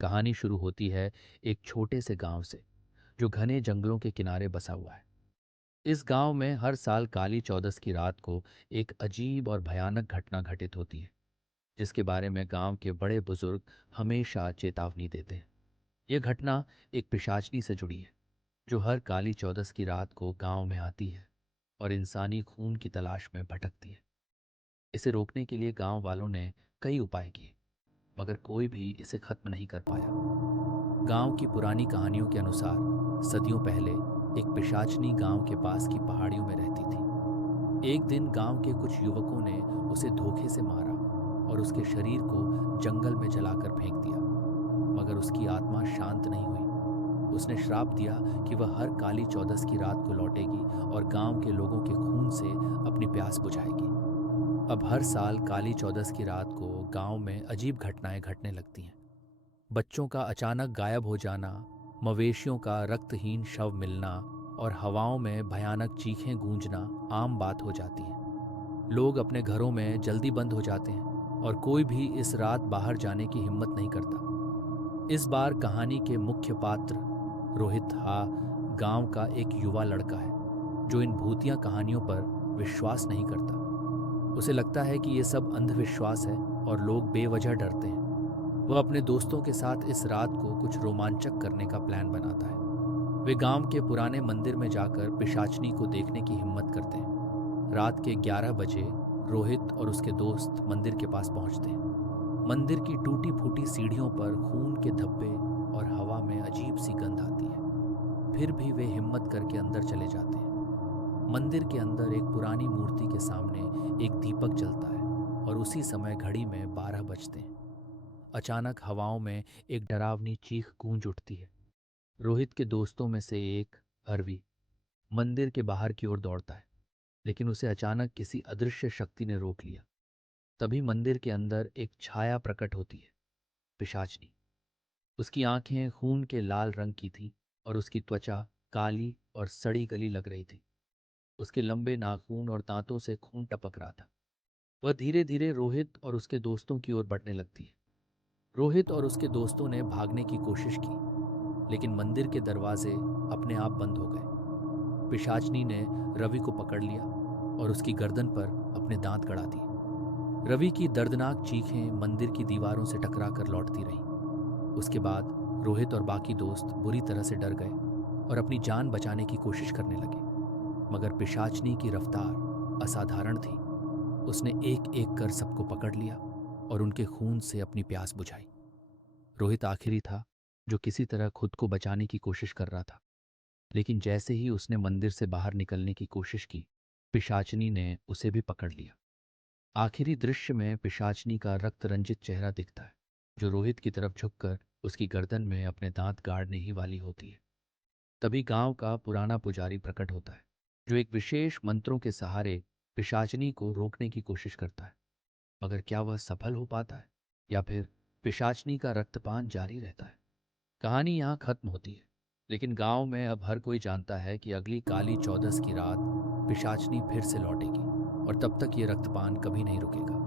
कहानी शुरू होती है एक छोटे से गांव से जो घने जंगलों के किनारे बसा हुआ है। इस गांव में हर साल काली चौदस की रात को एक अजीब और भयानक घटना घटित होती है, जिसके बारे में गांव के बड़े बुजुर्ग हमेशा चेतावनी देते हैं। यह घटना एक पिशाचनी से जुड़ी है, जो हर काली चौदस की रात को गांव में आती है और इंसानी खून की तलाश में भटकती है। इसे रोकने के लिए गांव वालों ने कई उपाय किए, मगर कोई भी इसे खत्म नहीं कर पाया। गांव की पुरानी कहानियों के अनुसार सदियों पहले एक पिशाचनी गांव के पास की पहाड़ियों में रहती थी। एक दिन गांव के कुछ युवकों ने उसे धोखे से मारा और उसके शरीर को जंगल में जलाकर फेंक दिया, मगर उसकी आत्मा शांत नहीं हुई। उसने श्राप दिया कि वह हर काली चौदस की रात को लौटेगी और गांव के लोगों के खून से अपनी प्यास बुझाएगी। अब हर साल काली चौदस की रात को गांव में अजीब घटनाएं घटने लगती हैं। बच्चों का अचानक गायब हो जाना, मवेशियों का रक्तहीन शव मिलना और हवाओं में भयानक चीखें गूंजना आम बात हो जाती है। लोग अपने घरों में जल्दी बंद हो जाते हैं और कोई भी इस रात बाहर जाने की हिम्मत नहीं करता। इस बार कहानी के मुख्य पात्र रोहित हा गांव का एक युवा लड़का है जो इन भूतिया कहानियों पर विश्वास नहीं करता। उसे लगता है कि ये सब अंधविश्वास है और लोग बेवजह डरते हैं। वह अपने दोस्तों के साथ इस रात को कुछ रोमांचक करने का प्लान बनाता है। वे गांव के पुराने मंदिर में जाकर पिशाचनी को देखने की हिम्मत करते हैं। रात के 11 बजे रोहित और उसके दोस्त मंदिर के पास पहुंचते हैं। मंदिर की टूटी फूटी सीढ़ियों पर खून के धब्बे और हवा में अजीब सी गंध आती है। फिर भी वे हिम्मत करके अंदर चले जाते हैं। मंदिर के अंदर एक पुरानी मूर्ति के सामने एक दीपक जलता है और उसी समय घड़ी में 12 बजते हैं। अचानक हवाओं में एक डरावनी चीख गूंज उठती है। रोहित के दोस्तों में से एक, हरवी, मंदिर के बाहर की ओर दौड़ता है, लेकिन उसे अचानक किसी अदृश्य शक्ति ने रोक लिया। तभी मंदिर के अंदर एक छाया प्रकट होती है, पिशाचनी। उसकी आंखें खून के लाल रंग की थीं और उसकी त्वचा काली और सड़ी गली लग रही थी। उसके लंबे नाखून और दांतों से खून टपक रहा था। वह धीरे धीरे रोहित और उसके दोस्तों की ओर बढ़ने लगती है। रोहित और उसके दोस्तों ने भागने की कोशिश की, लेकिन मंदिर के दरवाजे अपने आप बंद हो गए। पिशाचनी ने रवि को पकड़ लिया और उसकी गर्दन पर अपने दांत गड़ा दिए। रवि की दर्दनाक चीखें मंदिर की दीवारों से टकराकर लौटती रहीं। उसके बाद रोहित और बाकी दोस्त बुरी तरह से डर गए और अपनी जान बचाने की कोशिश करने लगे, मगर पिशाचनी की रफ्तार असाधारण थी। उसने एक एक कर सबको पकड़ लिया और उनके खून से अपनी प्यास बुझाई। रोहित आखिरी था, जो किसी तरह खुद को बचाने की कोशिश कर रहा था, लेकिन जैसे ही उसने मंदिर से बाहर निकलने की कोशिश की, पिशाचनी ने उसे भी पकड़ लिया। आखिरी दृश्य में पिशाचनी का रक्त रंजित चेहरा दिखता है, जो रोहित की तरफ झुककर उसकी गर्दन में अपने दांत गाड़ने ही वाली होती है। तभी गांव का पुराना पुजारी प्रकट होता है, जो एक विशेष मंत्रों के सहारे पिशाचनी को रोकने की कोशिश करता है। मगर क्या वह सफल हो पाता है, या फिर पिशाचनी का रक्तपान जारी रहता है? कहानी यहाँ खत्म होती है, लेकिन गांव में अब हर कोई जानता है कि अगली काली चौदस की रात पिशाचनी फिर से लौटेगी और तब तक ये रक्तपान कभी नहीं रुकेगा।